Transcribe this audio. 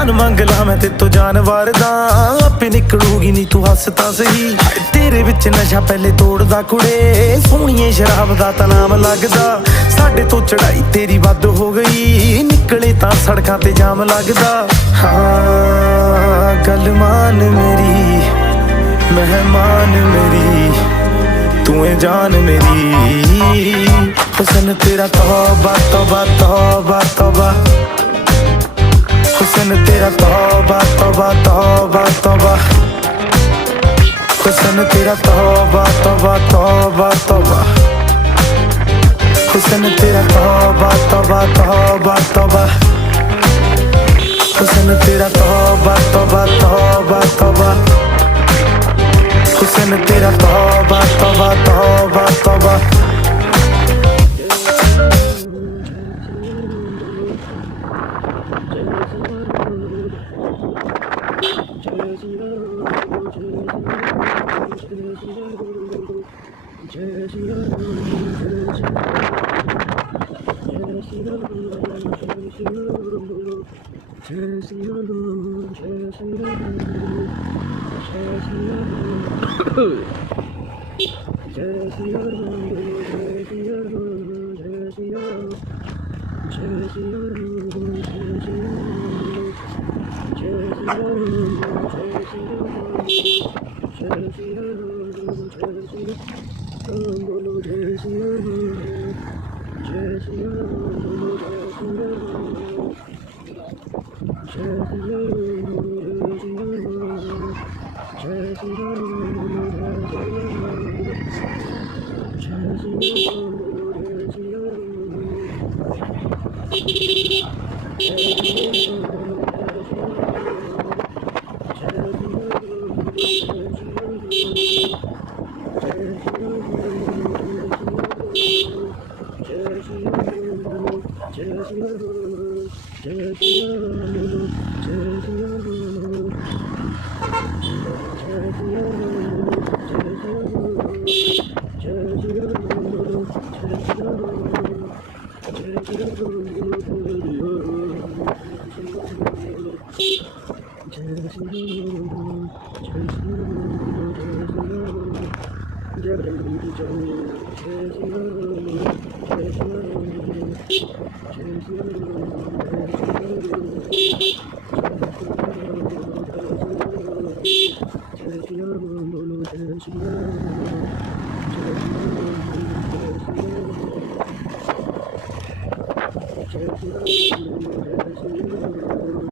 जान मंग ला मैं ते तो जानवर दा आपे निकलूगी नी तू हसता सही तेरे विच नशा पहले तोड़दा कुड़े सोहणीए शराब दा तां नाम लगदा साडे तो चढ़ाई तेरी वध हो गई निकले तां सड़कां ते जाम लगदा हाँ गल मान मेरी मेहमान मेरी तू है जान मेरी हुस्न तेरा तौबा तौबा तौबा तौबा हुस्न तेरा तौबा तौबा तौबा तौबा हुस्न तेरा तौबा तौबा तौबा तौबा हुस्न तेरा तौबा तौबा तौबा तौबा हुस्न तेरा तौबा तौबा तौबा तौबा हुस्न तेरा तौबा तौबा तौबा तौबा